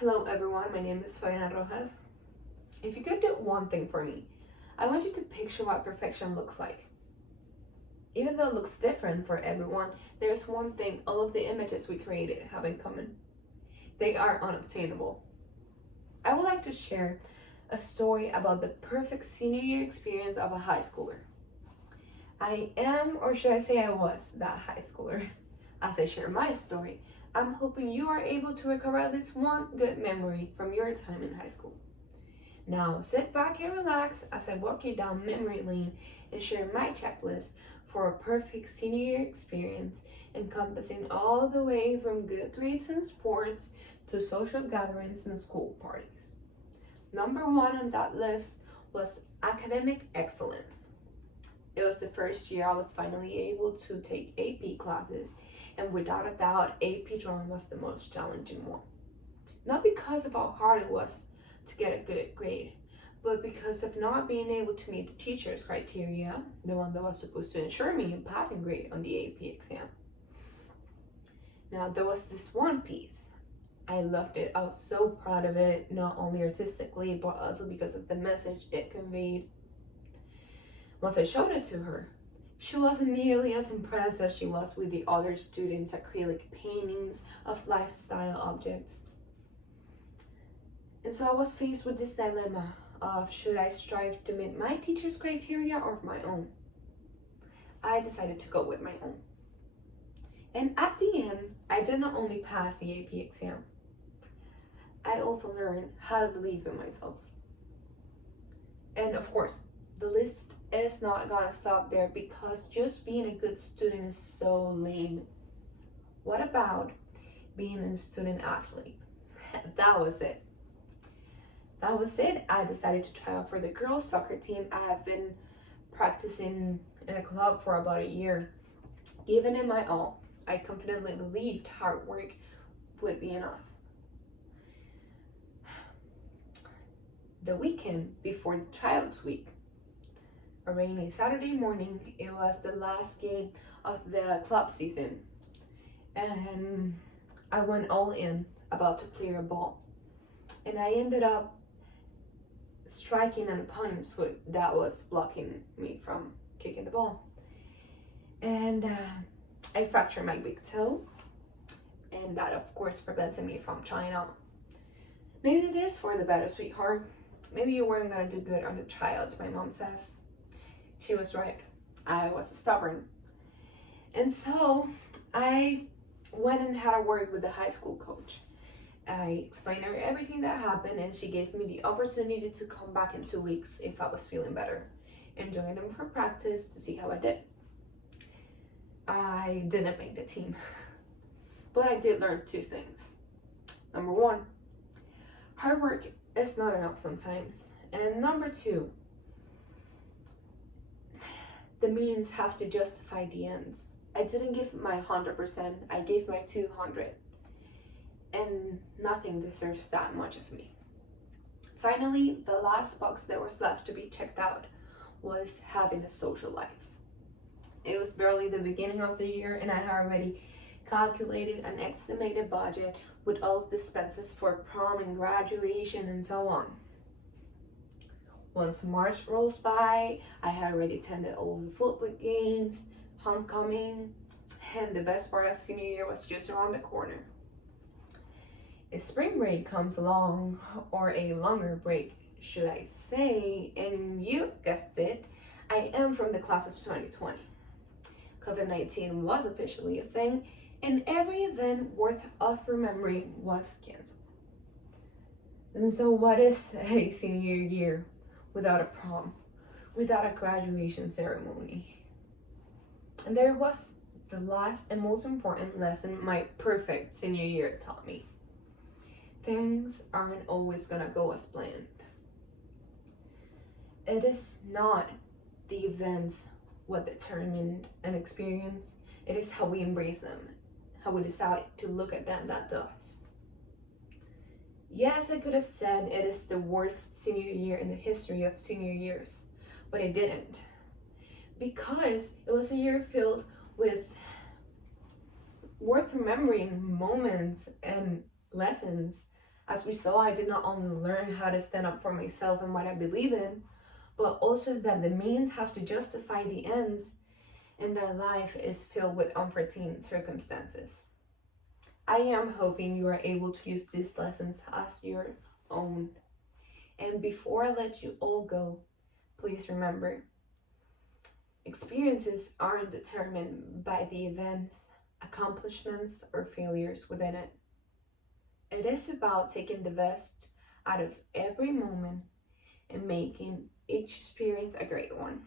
Hello everyone, my name is Fabiana Rojas. If you could do one thing for me, I want you to picture what perfection looks like. Even though it looks different for everyone, there's one thing all of the images we created have in common. They are unobtainable. I would like to share a story about the perfect senior year experience of a high schooler. I am, or should I say I was, that high schooler. As I share my story, I'm hoping you are able to recover at least one good memory from your time in high school. Now sit back and relax as I walk you down memory lane and share my checklist for a perfect senior year experience encompassing all the way from good grades in sports to social gatherings and school parties. Number one on that list was academic excellence. It was the first year I was finally able to take AP classes, and without a doubt, AP drawing was the most challenging one. Not because of how hard it was to get a good grade, but because of not being able to meet the teacher's criteria, the one that was supposed to ensure me a passing grade on the AP exam. Now, there was this one piece. I loved it. I was so proud of it, not only artistically, but also because of the message it conveyed. Once I showed it to her, she wasn't nearly as impressed as she was with the other students' acrylic paintings of lifestyle objects. And so I was faced with this dilemma of should I strive to meet my teacher's criteria or my own? I decided to go with my own. And at the end, I did not only pass the AP exam, I also learned how to believe in myself. And of course, the list is not gonna stop there because just being a good student is so lame. What about being a student athlete? That was it. I decided to try out for the girls' soccer team. I have been practicing in a club for about a year. Given it my all, I confidently believed hard work would be enough. The weekend before the tryouts week, a rainy Saturday morning, it was the last game of the club season, and I went all in about to clear a ball, and I ended up striking an opponent's foot that was blocking me from kicking the ball, and I fractured my big toe, and that of course prevented me from trying out. Maybe it is for the better, sweetheart. Maybe you weren't gonna do good on the tryouts, my mom says. She was right. I was stubborn. And so I went and had a word with the high school coach. I explained her everything that happened, and she gave me the opportunity to come back in 2 weeks if I was feeling better and join them for practice to see how I did. I didn't make the team, but I did learn two things. Number one, hard work is not enough sometimes. And number two, the means have to justify the ends. I didn't give my 100%, I gave my 200. And nothing deserves that much of me. Finally, the last box that was left to be checked out was having a social life. It was barely the beginning of the year, and I had already calculated an estimated budget with all of the expenses for prom and graduation and so on. Once March rolls by, I had already attended all the football games, homecoming, and the best part of senior year was just around the corner. If spring break comes along, or a longer break, should I say, and you guessed it, I am from the class of 2020. COVID-19 was officially a thing, and every event worth of remembering was canceled. And so what is a senior year without a prom, without a graduation ceremony? And there was the last and most important lesson my perfect senior year taught me. Things aren't always gonna go as planned. It is not the events what determined an experience, it is how we embrace them, how we decide to look at them that does. Yes, I could have said it is the worst senior year in the history of senior years, but I didn't. Because it was a year filled with worth remembering moments and lessons As we saw, I did not only learn how to stand up for myself and what I believe in, but also that the means have to justify the ends, and that life is filled with unforeseen circumstances. I am hoping you are able to use these lessons as your own. And before I let you all go, please remember, experiences aren't determined by the events, accomplishments, or failures within it. It is about taking the best out of every moment and making each experience a great one.